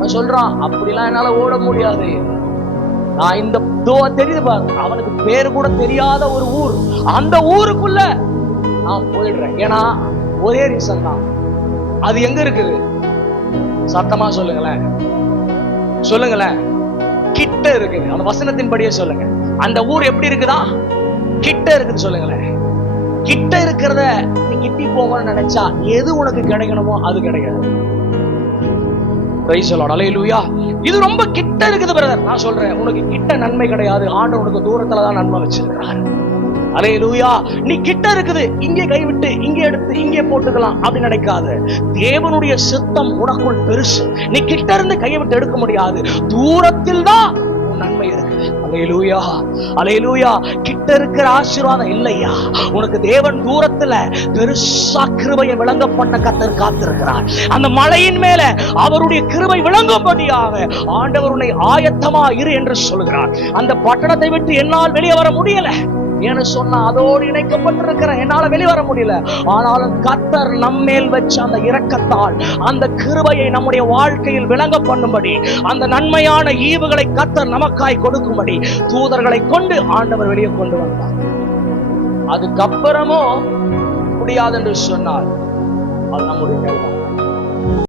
அவன் சொல்றான், அப்படிலாம் என்னால ஓட முடியாது. நான் இந்த தெரியுது பாரு, அவனுக்கு பேரு கூட தெரியாத ஒரு ஊர், அந்த ஊருக்குள்ள நான் போயிடுறேன். ஏன்னா ஒரே ரீசன் தான். அது எங்க இருக்குது? சத்தமா சொல்லுங்களேன், சொல்லுங்களேன். கிட்ட இருக்குது. அந்த வசனத்தின் படியே சொல்லுங்க. அந்த ஊர் எப்படி இருக்குதா? கிட்ட இருக்குது. சொல்லுங்களேன். கிட்ட இருக்கிறத நீ கிட்டி போகணும்னு நினைச்சா எது உனக்கு கிடைக்கணுமோ அது கிடைக்காது. Praise the lord. ஹல்லேலூயா. இது ரொம்ப கிட்ட இருக்குது பிரதர். நான் சொல்றேன், உனக்கு கிட்ட நன்மை கிடையாது. ஆண்டவர் உனக்கு தூரத்துல தான் நன்மை வச்சிருக்கிறார். ஹல்லேலூயா. நீ கிட்ட இருக்குது, இங்கே கைவிட்டு இங்கே எடுத்து இங்கே போட்டுக்கலாம் அப்படி நினைக்காத. தேவனுடைய சித்தம் உனக்குள் பெருசு. நீ கிட்ட இருந்து கையை விட்டு எடுக்க முடியாது. தூரத்தில் தான் உன் நன்மை இருக்குது. ஹல்லேலூயா, ஹல்லேலூயா. கிட்ட இருக்கிற ஆசீர்வாதம் இல்லையா, உனக்கு தேவன் தூரத்துல பெருசா கிருபையை விளங்க பண்ண கர்த்தர் காத்திருக்கிறார். அந்த மலையின் மேல அவருடைய கிருபை விளங்கும்படியாக ஆண்டவர் உன்னை ஆயத்தமா இரு என்று சொல்கிறார். அந்த பட்டணத்தை விட்டு என்னால் வெளியே வர முடியல ஏன்னு சொன்னா அதோடு இணைக்கப்பட்டிருக்கிற என்னால வெளிவர முடியல. ஆனாலும் கர்த்தர் நம்மேல் வச்ச அந்த இரக்கத்தால் அந்த கிருபையை நம்முடைய வாழ்க்கையில் விளங்க பண்ணும்படி, அந்த நன்மையான ஈவுகளை கர்த்தர் நமக்காய் கொடுக்கும்படி தூதர்களை கொண்டு ஆண்டவர் வெளியே கொண்டு வந்தார். அதுக்கப்புறமும் முடியாது என்று சொன்னால் அது நம்முடைய